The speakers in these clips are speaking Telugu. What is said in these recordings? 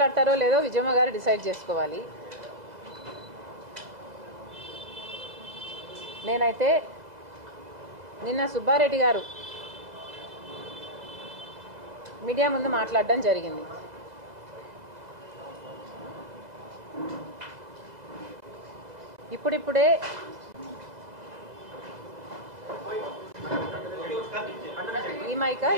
మాట్లాడతారో లేదో విజయమ్మ గారు డిసైడ్ చేసుకోవాలి. నేనైతే నిన్న సుబ్బారెడ్డి గారు మీడియా ముందు మాట్లాడడం జరిగింది. ఇప్పుడిప్పుడే ఈ మైకా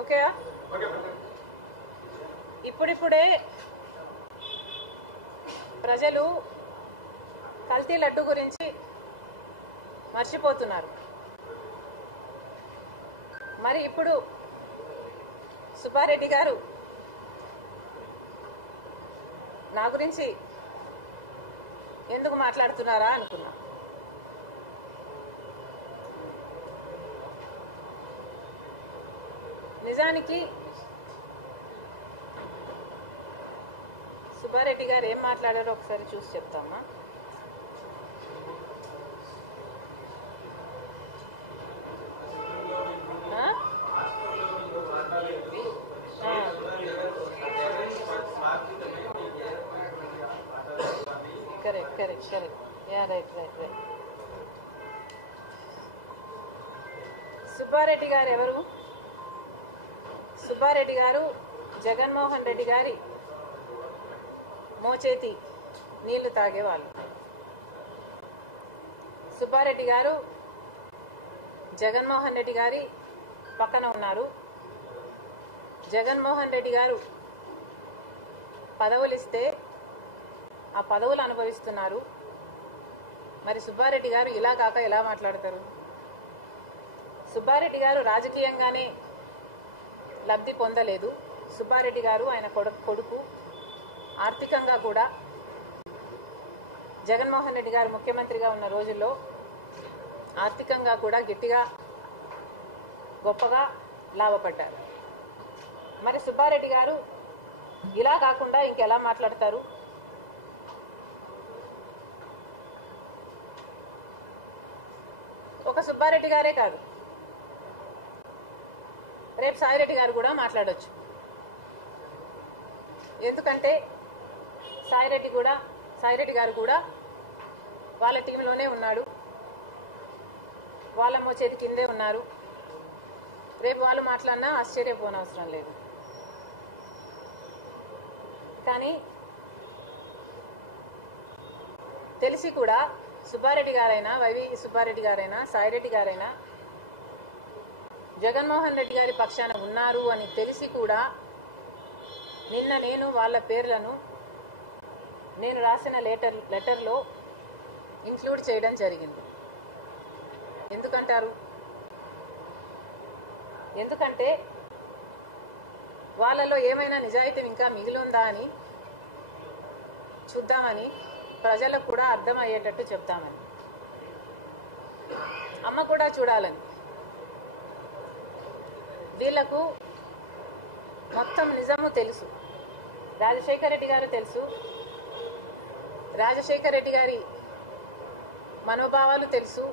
ఓకే, ఇప్పుడిప్పుడే ప్రజలు కల్తీ లడ్డు గురించి మర్చిపోతున్నారు. మరి ఇప్పుడు సుబ్బారెడ్డి గారు నా గురించి ఎందుకు మాట్లాడుతున్నారా అనుకున్నా. నిజానికి సుబ్బారెడ్డి గారు ఏం మాట్లాడారో ఒకసారి చూసి చెప్తామా. కరెక్ట్. Yeah, right. సుబ్బారెడ్డి గారు ఎవరు? సుబ్బారెడ్డి గారు జగన్మోహన్ రెడ్డి గారి మోచేతి నీళ్లు తాగేవాళ్ళు. సుబ్బారెడ్డి గారు జగన్మోహన్ రెడ్డి గారి పక్కన ఉన్నారు. జగన్మోహన్ రెడ్డి గారు పదవులు ఇస్తే ఆ పదవులు అనుభవిస్తున్నారు. మరి సుబ్బారెడ్డి గారు ఇలా కాక ఎలా మాట్లాడతారు? సుబ్బారెడ్డి గారు రాజకీయంగానే లబ్ధి పొందలేదు. సుబ్బారెడ్డి గారు ఆయన కొడుకు ఆర్థికంగా కూడా జగన్మోహన్ రెడ్డి గారు ముఖ్యమంత్రిగా ఉన్న రోజుల్లో ఆర్థికంగా కూడా గట్టిగా గొప్పగా లాభపడ్డారు. మరి సుబ్బారెడ్డి గారు ఇలా కాకుండా ఇంకెలా మాట్లాడతారు? ఒక సుబ్బారెడ్డి గారే కాదు, రేపు సాయిరెడ్డి గారు కూడా మాట్లాడొచ్చు. ఎందుకంటే సాయిరెడ్డి గారు కూడా వాళ్ళ టీంలోనే ఉన్నాడు, వాళ్ళ మోచేతి కిందే ఉన్నారు. రేపు వాళ్ళు మాట్లాడినా ఆశ్చర్యపోనవసరం లేదు. కానీ తెలిసి కూడా సుబ్బారెడ్డి గారైనా, వైవి సుబ్బారెడ్డి గారైనా, సాయిరెడ్డి గారైనా జగన్మోహన్ రెడ్డి గారి పక్షాన ఉన్నారు అని తెలిసి కూడా నిన్న నేను వాళ్ళ పేర్లను నేను రాసిన లెటర్లో ఇంక్లూడ్ చేయడం జరిగింది. ఎందుకంటారు? ఎందుకంటే వాళ్ళలో ఏమైనా నిజాయితీ ఇంకా మిగిలిందా అని చూద్దామని, ప్రజలకు కూడా అర్థమయ్యేటట్టు చెప్తామని, అమ్మ కూడా చూడాలని. వీళ్లకు మొత్తం నిజము తెలుసు. రాజశేఖర రెడ్డి గారు తెలుసు, రాజశేఖర రెడ్డి గారి మనోభావాలు తెలుసు,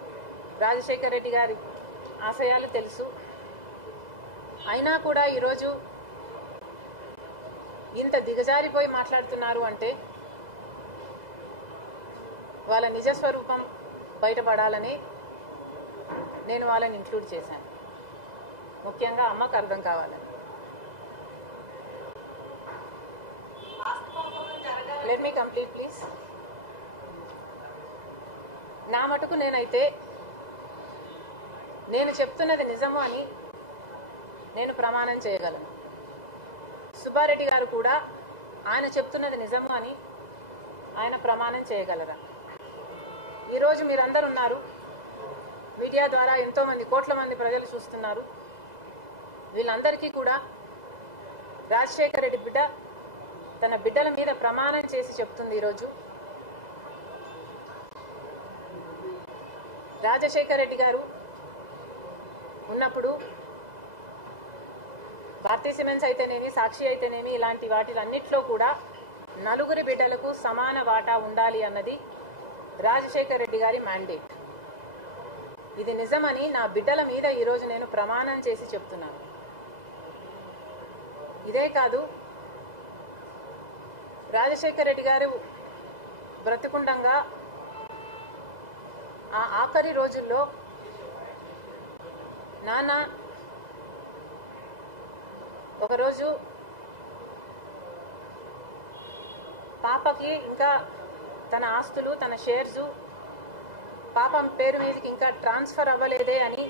రాజశేఖర రెడ్డి గారి ఆశయాలు తెలుసు. అయినా కూడా ఈరోజు ఇంత దిగజారిపోయి మాట్లాడుతున్నారు అంటే వాళ్ళ నిజస్వరూపం బయటపడాలని నేను వాళ్ళని ఇంక్లూడ్ చేశాను. ముఖ్యంగా అమ్మకు అర్థం కావాలని. Let me complete please. నా మటుకు నేనైతే నేను చెప్తున్నది నిజము అని నేను ప్రమాణం చేయగలను. సుబ్బారెడ్డి గారు కూడా ఆయన చెప్తున్నది నిజము అని ఆయన ప్రమాణం చేయగలరా? ఈరోజు మీరందరూ ఉన్నారు, మీడియా ద్వారా ఎంతోమంది కోట్ల మంది ప్రజలు చూస్తున్నారు. వీళ్ళందరికీ కూడా రాజశేఖర రెడ్డి బిడ్డ తన బిడ్డల మీద ప్రమాణం చేసి చెప్తుంది. ఈరోజు రాజశేఖర రెడ్డి గారు ఉన్నప్పుడు భారతీయ సిమెంట్స్ అయితేనేమి, సాక్షి అయితేనేమి, ఇలాంటి వాటిలన్నిట్లో కూడా నలుగురి బిడ్డలకు సమాన వాటా ఉండాలి అన్నది రాజశేఖర్ రెడ్డి గారి మ్యాండేట్. ఇది నిజమని నా బిడ్డల మీద ఈరోజు నేను ప్రమాణం చేసి చెప్తున్నాను. ఇదే కాదు, రాజశేఖర్ రెడ్డి గారు బ్రతికుండంగా ఆ ఆఖరి రోజుల్లో నాన్న ఒకరోజు పాపకి ఇంకా తన ఆస్తులు, తన షేర్సు పాపం పేరు మీదకి ఇంకా ట్రాన్స్ఫర్ అవ్వలేదే అని